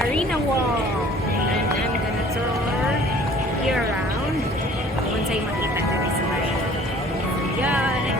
Marina Walk. And I'm gonna tour here around. Kung sa'yo makita dito sa Marina. Yan.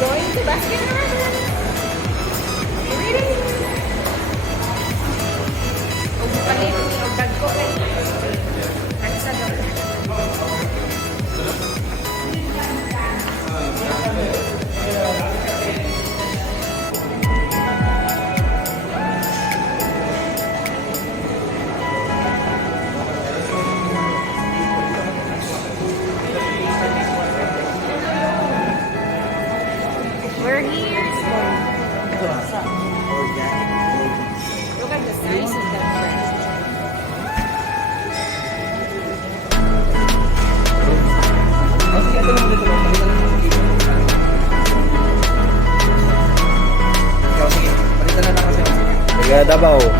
Going to basket run. Ready? Huwag mo palit. Huwag dagko. Ano sa doon? We're here. Look at the size of that bread. Taga Davao.